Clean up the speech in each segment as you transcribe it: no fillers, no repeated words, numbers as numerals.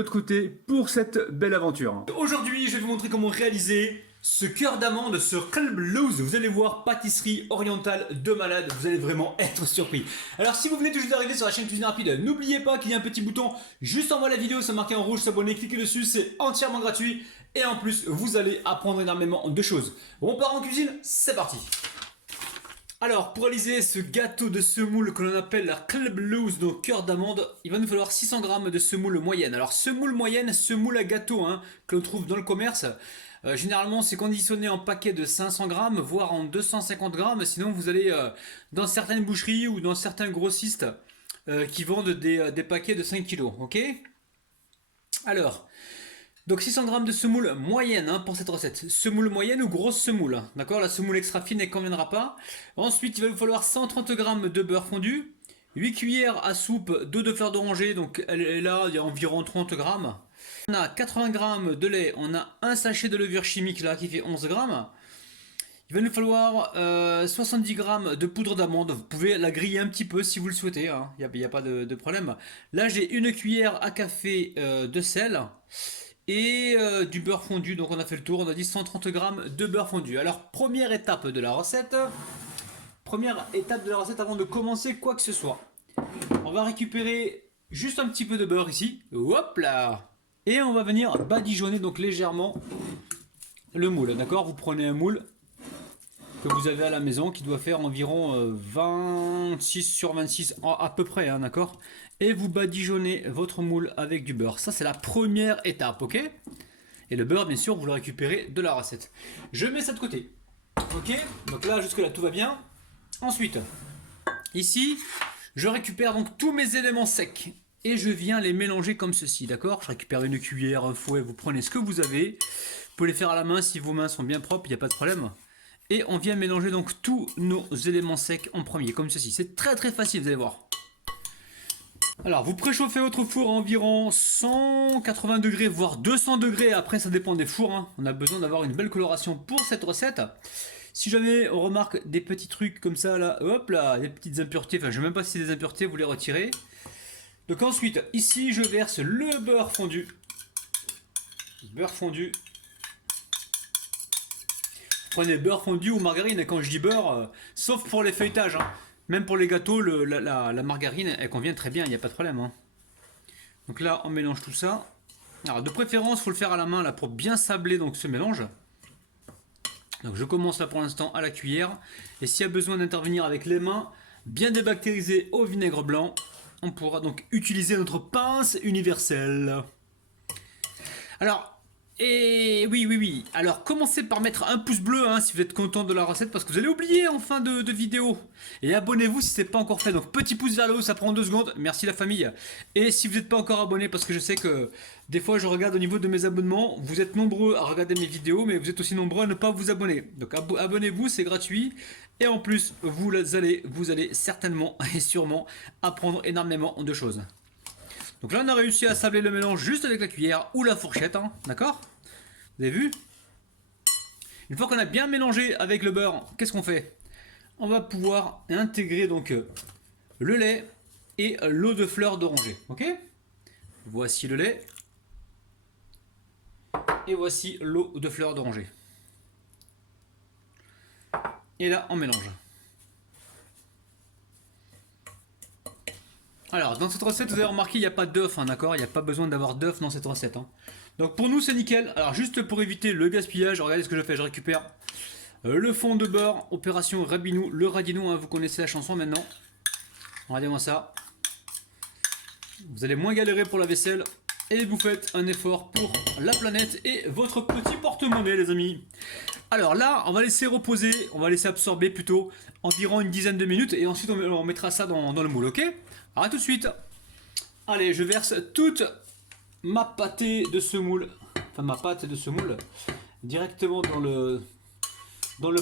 l'autre côté pour cette belle aventure. Aujourd'hui, je vais vous montrer comment réaliser ce cœur d'amande, ce qalb lawz. Vous allez voir, pâtisserie orientale de malade, vous allez vraiment être surpris. Alors si vous venez tout juste d'arriver sur la chaîne Cuisine Rapide, n'oubliez pas qu'il y a un petit bouton juste en bas de la vidéo, c'est marqué en rouge, s'abonner, cliquez dessus, c'est entièrement gratuit. Et en plus, vous allez apprendre énormément de choses. On part en cuisine, c'est parti. Alors, pour réaliser ce gâteau de semoule que l'on appelle la qalb lawz, donc cœur d'amande, il va nous falloir 600 g de semoule moyenne. Alors, semoule moyenne, semoule à gâteau, que l'on trouve dans le commerce. Généralement, c'est conditionné en paquet de 500 g, voire en 250 g. Sinon, vous allez dans certaines boucheries ou dans certains grossistes qui vendent des paquets de 5 kg. Ok? Alors, donc 600 g de semoule moyenne pour cette recette. Semoule moyenne ou grosse semoule. D'accord? La semoule extra fine ne conviendra pas. Ensuite, il va vous falloir 130 g de beurre fondu. 8 cuillères à soupe d'eau de fleur d'oranger. Donc elle est là, il y a environ 30 g. On a 80 g de lait. On a un sachet de levure chimique là qui fait 11 g. Il va nous falloir 70 g de poudre d'amande. Vous pouvez la griller un petit peu si vous le souhaitez. Il n'y a pas de problème. Là, j'ai une cuillère à café de sel. Et du beurre fondu, donc on a fait le tour, on a dit 130 g de beurre fondu. Alors première étape de la recette avant de commencer quoi que ce soit. On va récupérer juste un petit peu de beurre ici, hop là. Et on va venir badigeonner donc légèrement le moule, d'accord? Vous prenez un moule que vous avez à la maison qui doit faire environ 26 sur 26 à peu près, d'accord? Et vous badigeonnez votre moule avec du beurre. Ça, c'est la première étape, ok? Et le beurre, bien sûr, vous le récupérez de la recette. Je mets ça de côté, ok? Donc là, jusque là, tout va bien. Ensuite, ici, je récupère donc tous mes éléments secs et je viens les mélanger comme ceci, d'accord? Je récupère une cuillère, un fouet, vous prenez ce que vous avez. Vous pouvez les faire à la main si vos mains sont bien propres, il n'y a pas de problème. Et on vient mélanger donc tous nos éléments secs en premier, comme ceci. C'est très très facile, vous allez voir. Alors, vous préchauffez votre four à environ 180 degrés, voire 200 degrés. Après, ça dépend des fours. On a besoin d'avoir une belle coloration pour cette recette. Si jamais on remarque des petits trucs comme ça, là, hop là, des petites impuretés, enfin, je ne sais même pas si c'est des impuretés, vous les retirez. Donc ensuite, ici, je verse le beurre fondu. Beurre fondu. Prenez beurre fondu ou margarine, et quand je dis beurre, sauf pour les feuilletages. Même pour les gâteaux, la margarine, elle convient très bien, il n'y a pas de problème. Donc là, on mélange tout ça. Alors de préférence, il faut le faire à la main là pour bien sabler donc ce mélange. Donc je commence là pour l'instant à la cuillère. Et s'il y a besoin d'intervenir avec les mains, bien débactérisées au vinaigre blanc, on pourra donc utiliser notre pince universelle. Alors... Et oui. Alors commencez par mettre un pouce bleu si vous êtes content de la recette parce que vous allez oublier en fin de vidéo. Et abonnez-vous si ce n'est pas encore fait. Donc petit pouce vers le haut, ça prend 2 secondes. Merci la famille. Et si vous n'êtes pas encore abonné, parce que je sais que des fois je regarde au niveau de mes abonnements, vous êtes nombreux à regarder mes vidéos, mais vous êtes aussi nombreux à ne pas vous abonner. Donc abonnez-vous, c'est gratuit. Et en plus, vous allez certainement et sûrement apprendre énormément de choses. Donc là on a réussi à sabler le mélange juste avec la cuillère ou la fourchette, d'accord? Vous avez vu? Une fois qu'on a bien mélangé avec le beurre, qu'est-ce qu'on fait? On va pouvoir intégrer donc le lait et l'eau de fleur d'oranger, ok? Voici le lait et voici l'eau de fleur d'oranger. Et là on mélange. Alors, dans cette recette, vous avez remarqué, il n'y a pas d'œuf, d'accord? Il n'y a pas besoin d'avoir d'œuf dans cette recette. Donc pour nous, c'est nickel. Alors, juste pour éviter le gaspillage, regardez ce que je fais. Je récupère le fond de beurre, opération Rabinou. Le Radinou, vous connaissez la chanson maintenant. Regardez-moi ça. Vous allez moins galérer pour la vaisselle. Et vous faites un effort pour la planète et votre petit porte-monnaie, les amis. Alors là, on va laisser reposer, on va laisser absorber plutôt environ une dizaine de minutes. Et ensuite, on mettra ça dans le moule, ok? Alors à tout de suite. Allez, je verse toute ma pâtée de semoule, enfin ma pâte de semoule, directement dans le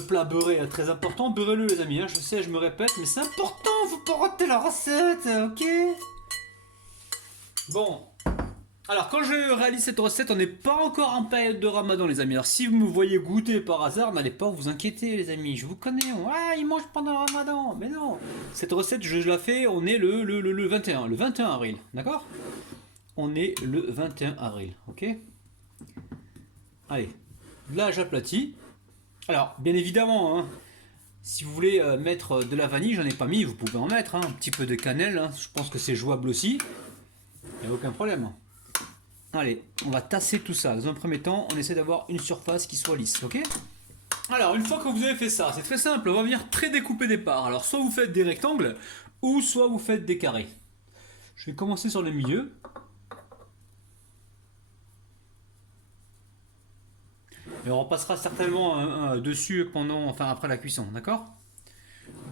plat beurré. Très important, beurrez-le les amis. Je sais, je me répète, mais c'est important, faut pas rater la recette, ok? Bon. Alors quand je réalise cette recette, on n'est pas encore en période de Ramadan les amis. Alors si vous me voyez goûter par hasard, n'allez pas vous inquiéter les amis. Je vous connais, ils mangent pendant le Ramadan. Mais non, cette recette je la fais, on est le 21 avril, d'accord? on est le 21 avril, ok? Allez, là j'aplatis. Alors, bien évidemment, hein, si vous voulez mettre de la vanille, j'en ai pas mis, vous pouvez en mettre, hein, un petit peu de cannelle, hein, je pense que c'est jouable aussi. Il n'y a aucun problème. Allez, on va tasser tout ça. Dans un premier temps, on essaie d'avoir une surface qui soit lisse, ok? Alors, une fois que vous avez fait ça, c'est très simple, on va venir très découper des parts. Alors, soit vous faites des rectangles, ou soit vous faites des carrés. Je vais commencer sur le milieu. Et on repassera certainement dessus enfin après la cuisson, d'accord?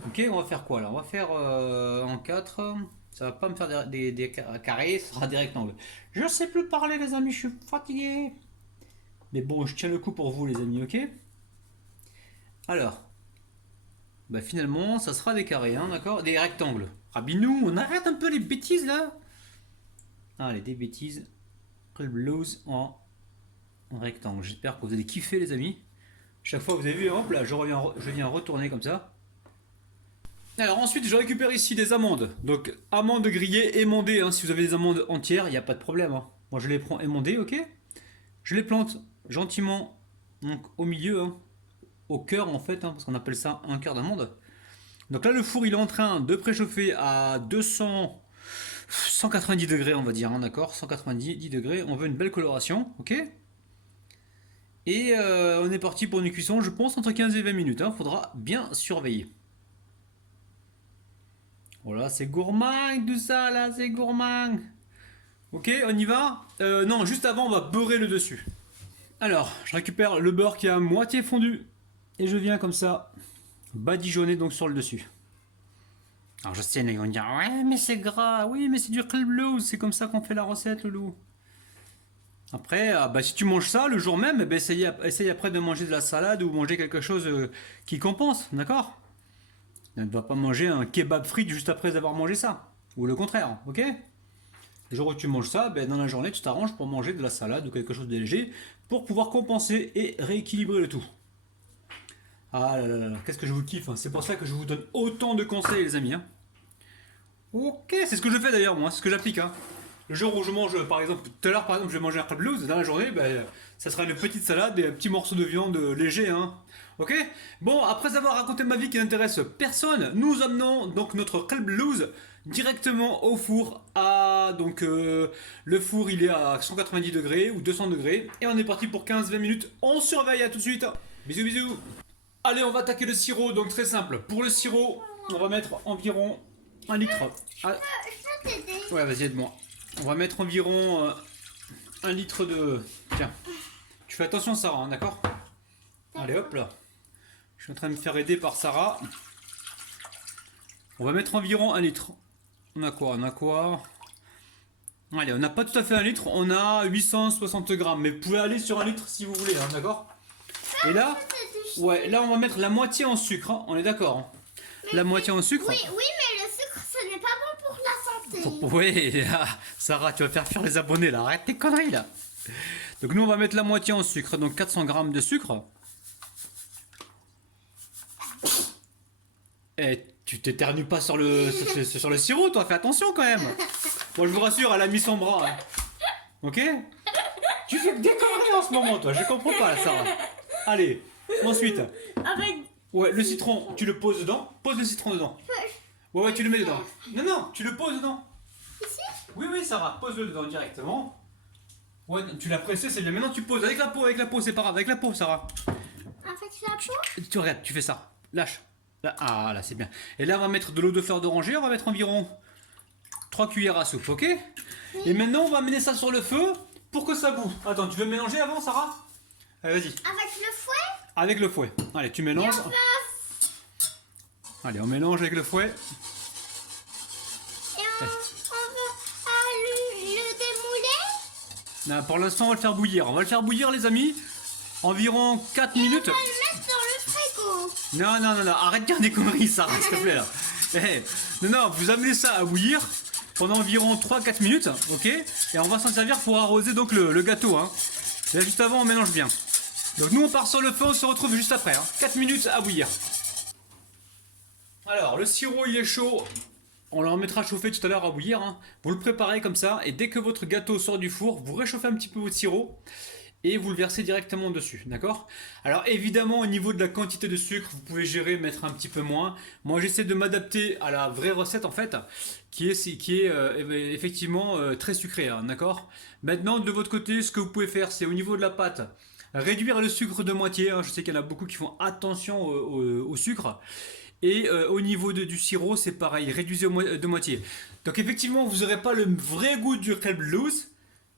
Ok, on va faire quoi là? On va faire en 4. Ça va pas me faire des carrés, ce sera des rectangles. Je sais plus parler les amis, je suis fatigué. Mais bon, je tiens le coup pour vous les amis, ok? Alors, bah finalement, ça sera des carrés, hein, d'accord? Des rectangles. Rabinou, on arrête un peu les bêtises là. Allez, des bêtises. Club Blues en rectangle. J'espère que vous allez kiffer les amis. Chaque fois que vous avez vu, hop là, je viens retourner comme ça. Alors ensuite, je récupère ici des amandes. Donc amandes grillées, émondées. Hein. Si vous avez des amandes entières, il n'y a pas de problème. Hein. Moi, je les prends émondées, ok? Je les plante gentiment donc, au milieu, hein, au cœur en fait, hein, parce qu'on appelle ça un cœur d'amande. Donc là, le four, il est en train de préchauffer à 190 degrés, on va dire, hein, d'accord? 190 degrés. On veut une belle coloration, ok? Et on est parti pour une cuisson, je pense, entre 15 et 20 minutes. Hein. Faudra bien surveiller. Voilà, c'est gourmand tout ça, là, c'est gourmand. Ok, on y va? Non, juste avant, on va beurrer le dessus. Alors, je récupère le beurre qui est à moitié fondu. Et je viens comme ça, badigeonner donc sur le dessus. Alors je sais, ils vont dire, ouais, mais c'est gras. Oui, mais c'est du Club Blues, c'est comme ça qu'on fait la recette, loulou. Après, bah, si tu manges ça le jour même, bah, essaye après de manger de la salade ou manger quelque chose qui compense, d'accord? Ne va pas manger un kebab frites juste après avoir mangé ça. Ou le contraire, ok? Le jour où tu manges ça, bah, dans la journée, tu t'arranges pour manger de la salade ou quelque chose de léger pour pouvoir compenser et rééquilibrer le tout. Ah là là là, qu'est-ce que je vous kiffe, hein. C'est pour ça que je vous donne autant de conseils, les amis. Hein. Ok, c'est ce que je fais d'ailleurs, moi, c'est ce que j'applique. Hein. Le jour où je mange, par exemple, tout à l'heure, par exemple, je vais manger un Club Blues, dans la journée, ben, ça sera une petite salade et un petit morceau de viande léger, hein. Ok? Bon, après avoir raconté ma vie qui n'intéresse personne, nous amenons donc notre Club Blues directement au four. Donc, le four, il est à 190 degrés ou 200 degrés. Et on est parti pour 15-20 minutes. On surveille, à tout de suite. Bisous, bisous. Allez, on va attaquer le sirop, donc très simple. Pour le sirop, on va mettre environ 1 litre. Je peux t'aider. Ouais, vas-y, aide-moi. On va mettre environ 1 litre de... Tiens, tu fais attention Sarah, hein, d'accord? Allez, hop là. Je suis en train de me faire aider par Sarah. On va mettre environ 1 litre. On a quoi? Allez, on n'a pas tout à fait 1 litre, on a 860 grammes. Mais vous pouvez aller sur 1 litre si vous voulez, hein, d'accord? Et là, ouais, là on va mettre la moitié en sucre, hein, on est d'accord, hein. La moitié en sucre. Oui, mais le sucre, ce n'est pas bon pour la santé. Oui, Sarah, tu vas faire fuir les abonnés là, arrête tes conneries là. Donc nous on va mettre la moitié en sucre, donc 400 grammes de sucre. Eh, tu t'éternues pas sur le sirop, toi, fais attention quand même. Moi je vous rassure, elle a mis son bras. Hein. Ok? Tu fais que des conneries en ce moment, toi, je comprends pas là, Sarah. Allez, ensuite. Avec... Ouais, le citron, tu le poses dedans. Pose le citron dedans. Ouais, tu le mets dedans. Non, tu le poses dedans. Ici? Oui, Sarah, pose-le dedans directement. Ouais, tu l'as pressé, c'est bien. Maintenant, tu poses avec la peau, c'est pas grave. Avec la peau, Sarah. Avec la peau? Tu regardes, tu fais ça. Lâche. Là, ah, là, c'est bien. Et là, on va mettre de l'eau de fleur d'oranger. On va mettre environ 3 cuillères à soupe, ok? Et maintenant, on va amener ça sur le feu pour que ça boue. Attends, tu veux mélanger avant, Sarah? Allez, vas-y. Avec le fouet? Avec le fouet. Allez, tu mélanges. Allez, on mélange avec le fouet. Et on veut le démouler? Non, pour l'instant, on va le faire bouillir. On va le faire bouillir, les amis. Environ 4 minutes. On va le mettre dans le frigo. Non, arrête de dire des conneries, Sarah, s'il te plaît, là. Non, vous amenez ça à bouillir pendant environ 3-4 minutes, ok? Et on va s'en servir pour arroser donc le gâteau, hein. Là, juste avant, on mélange bien. Donc nous, on part sur le feu, on se retrouve juste après, hein. 4 minutes à bouillir. Alors, le sirop, il est chaud. on le remettra chauffer tout à l'heure à bouillir. Hein. Vous le préparez comme ça et dès que votre gâteau sort du four, vous réchauffez un petit peu votre sirop et vous le versez directement dessus, d'accord? Alors évidemment au niveau de la quantité de sucre, vous pouvez gérer, mettre un petit peu moins. Moi j'essaie de m'adapter à la vraie recette en fait, qui est effectivement très sucrée, hein, d'accord? Maintenant de votre côté, ce que vous pouvez faire, c'est au niveau de la pâte, réduire le sucre de moitié. Hein. Je sais qu'il y en a beaucoup qui font attention au sucre. Et au niveau du sirop, c'est pareil, réduisez de moitié. Donc effectivement, vous n'aurez pas le vrai goût du Kalb Loose,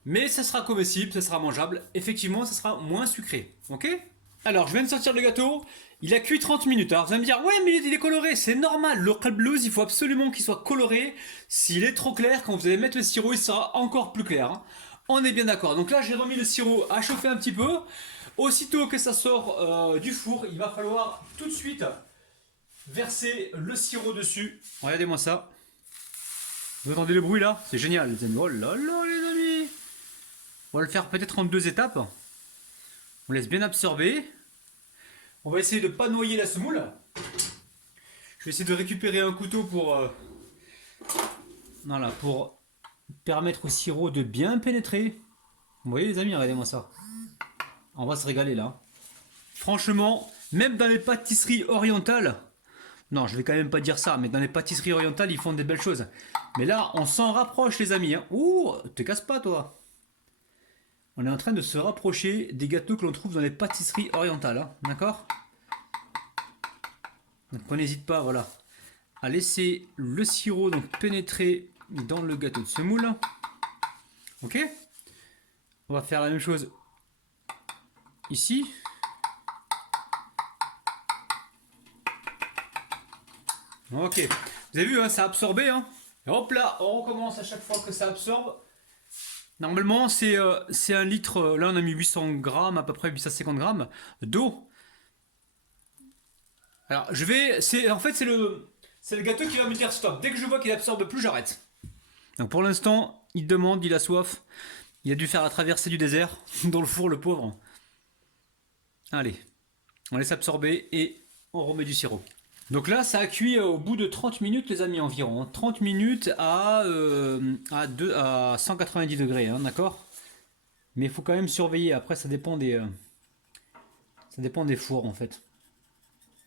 mais ça sera comestible, ça sera mangeable. Effectivement, ça sera moins sucré. Ok? Alors, je viens de sortir le gâteau. Il a cuit 30 minutes. Alors, vous allez me dire, ouais, mais il est coloré. C'est normal. Le Kalb Loose, il faut absolument qu'il soit coloré. S'il est trop clair, quand vous allez mettre le sirop, il sera encore plus clair. Hein. On est bien d'accord. Donc là, j'ai remis le sirop à chauffer un petit peu. Aussitôt que ça sort du four, il va falloir tout de suite verser le sirop dessus. Regardez-moi ça. Vous entendez le bruit là? C'est génial les amis. Oh là là les amis. On va le faire peut-être en 2 étapes. On laisse bien absorber. On va essayer de ne pas noyer la semoule. Je vais essayer de récupérer un couteau voilà, pour permettre au sirop de bien pénétrer. Vous voyez les amis, regardez-moi ça. On va se régaler là. Franchement, même dans les pâtisseries orientales, non, je vais quand même pas dire ça, mais dans les pâtisseries orientales, ils font des belles choses. Mais là, on s'en rapproche, les amis. Hein. Ouh, te casse pas, toi. On est en train de se rapprocher des gâteaux que l'on trouve dans les pâtisseries orientales. Hein. D'accord? Donc, on n'hésite pas, voilà, à laisser le sirop donc pénétrer dans le gâteau de semoule. Ok? On va faire la même chose ici. Ok, vous avez vu, hein, ça a absorbé. Hein. Et hop là, on recommence à chaque fois que ça absorbe. Normalement, c'est 1 litre. Là, on a mis 800 grammes, à peu près 850 grammes d'eau. Alors, en fait, c'est le gâteau qui va me dire stop. Dès que je vois qu'il absorbe plus, j'arrête. Donc, pour l'instant, il demande, il a soif. Il a dû faire la traversée du désert dans le four, le pauvre. Allez, on laisse absorber et on remet du sirop. Donc là, ça a cuit au bout de 30 minutes, les amis, environ. Hein. 30 minutes à 190 degrés, hein, d'accord? Mais il faut quand même surveiller. Après, ça dépend des fours, en fait.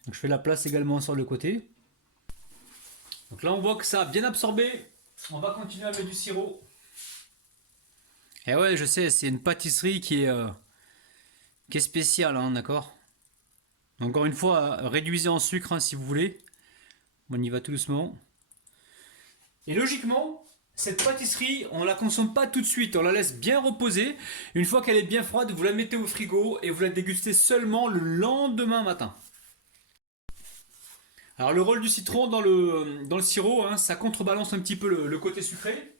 Donc je fais la place également sur le côté. Donc là, on voit que ça a bien absorbé. On va continuer à mettre du sirop. Et ouais, je sais, c'est une pâtisserie qui est spéciale, hein, d'accord? Encore une fois, réduisez en sucre hein, si vous voulez. On y va tout doucement. Et logiquement, cette pâtisserie, on ne la consomme pas tout de suite. On la laisse bien reposer. Une fois qu'elle est bien froide, vous la mettez au frigo et vous la dégustez seulement le lendemain matin. Alors le rôle du citron dans le sirop, hein, ça contrebalance un petit peu le côté sucré.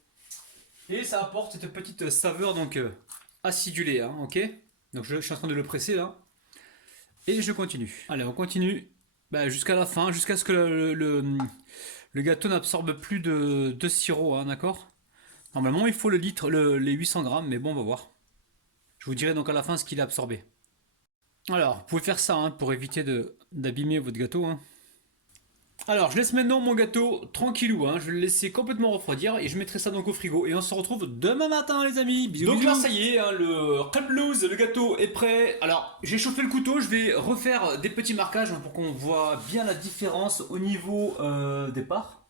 Et ça apporte cette petite saveur donc acidulée. Hein, ok? Donc je suis en train de le presser là. Et je continue. Allez, on continue jusqu'à la fin, jusqu'à ce que le gâteau n'absorbe plus de sirop, hein, d'accord? Normalement, il faut les 800 grammes, mais bon, on va voir. Je vous dirai donc à la fin ce qu'il a absorbé. Alors, vous pouvez faire ça hein, pour éviter d'abîmer votre gâteau. Hein. Alors, je laisse maintenant mon gâteau tranquillou, hein. Je vais le laisser complètement refroidir et je mettrai ça donc au frigo. Et on se retrouve demain matin, les amis. Bisous, donc là, ça y est, hein, le Kalb Loose, le gâteau est prêt. Alors, j'ai chauffé le couteau, je vais refaire des petits marquages hein, pour qu'on voit bien la différence au niveau des parts.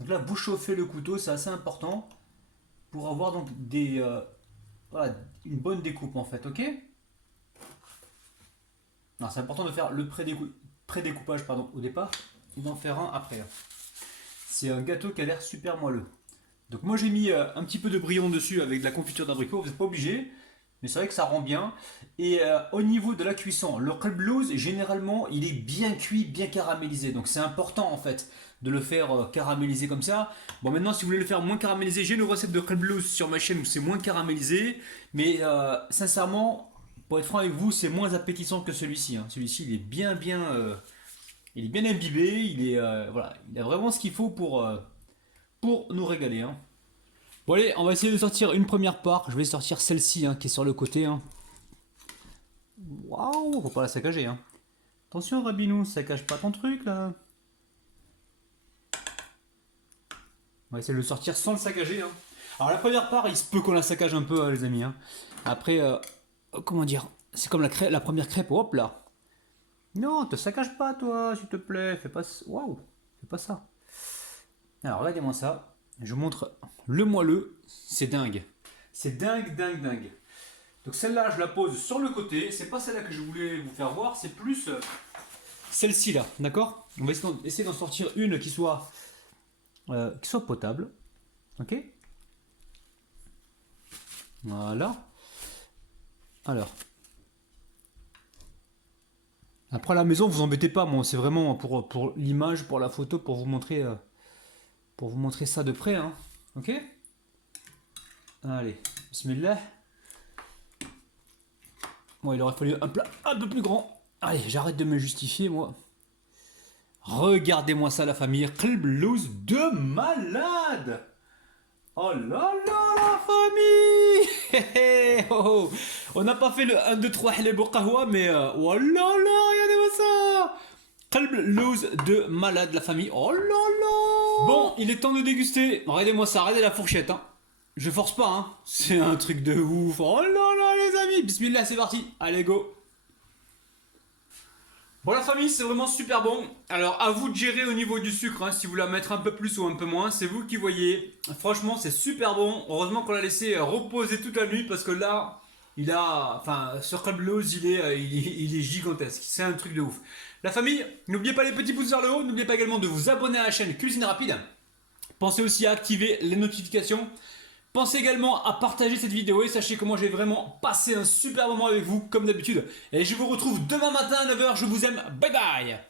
Donc là, vous chauffez le couteau, c'est assez important pour avoir donc voilà, une bonne découpe en fait, ok? Non, c'est important de faire le pré-découpage au départ. D'en faire un après. C'est un gâteau qui a l'air super moelleux. Donc moi j'ai mis un petit peu de brillant dessus avec de la confiture d'abricot, vous n'êtes pas obligé, mais c'est vrai que ça rend bien. Et au niveau de la cuisson, le Kalb Loose généralement il est bien cuit, bien caramélisé, donc c'est important en fait de le faire caraméliser comme ça. Bon maintenant si vous voulez le faire moins caramélisé, j'ai une recette de Kalb Loose sur ma chaîne où c'est moins caramélisé, mais sincèrement, pour être franc avec vous, c'est moins appétissant que celui-ci. Hein. Celui-ci il est bien il est bien imbibé, voilà, il a vraiment ce qu'il faut pour nous régaler. Hein. Bon allez, on va essayer de sortir une première part. Je vais sortir celle-ci hein, qui est sur le côté. Hein. Waouh, faut pas la saccager. Hein. Attention Rabinou, ça cache pas ton truc là. On va essayer de le sortir sans le saccager. Hein. Alors la première part, il se peut qu'on la saccage un peu, les amis. Hein. Après, comment dire, c'est comme la première crêpe. Hop là. Non, te saccage pas, toi, s'il te plaît. Fais pas, waouh, fais pas ça. Alors regardez-moi ça. Je vous montre le moelleux. C'est dingue. C'est dingue, dingue, dingue. Donc celle-là, je la pose sur le côté. C'est pas celle-là que je voulais vous faire voir. C'est plus celle-ci là, d'accord? On va essayer d'en sortir une qui soit potable. Ok? Voilà. Alors. Après à la maison, vous embêtez pas, moi, c'est vraiment pour l'image, pour la photo, pour vous montrer ça de près, hein. Ok? Allez, bismillah. Bon, il aurait fallu un plat un peu plus grand. Allez, j'arrête de me justifier, moi. Regardez-moi ça, la famille. Qlb louz de malade. Oh là là, la famille. Oh, oh. On n'a pas fait le 1, 2, 3 haleb au qahwa, mais oh là là, regardez-moi ça. Qlb louz de malade, la famille. Oh là là. Bon, il est temps de déguster. Regardez-moi ça, regardez la fourchette. Hein. Je force pas, hein. C'est un truc de ouf. Oh là là, les amis. Bismillah, c'est parti. Allez, go. Bon, la famille, c'est vraiment super bon. Alors, à vous de gérer au niveau du sucre, hein, si vous voulez en mettre un peu plus ou un peu moins, c'est vous qui voyez. Franchement, c'est super bon. Heureusement qu'on l'a laissé reposer toute la nuit parce que là, sur Qlb louz, il est gigantesque. C'est un truc de ouf. La famille, n'oubliez pas les petits pouces vers le haut. N'oubliez pas également de vous abonner à la chaîne Cuisine Rapide. Pensez aussi à activer les notifications. Pensez également à partager cette vidéo et sachez que moi j'ai vraiment passé un super moment avec vous comme d'habitude. Et je vous retrouve demain matin à 9 h. Je vous aime. Bye bye.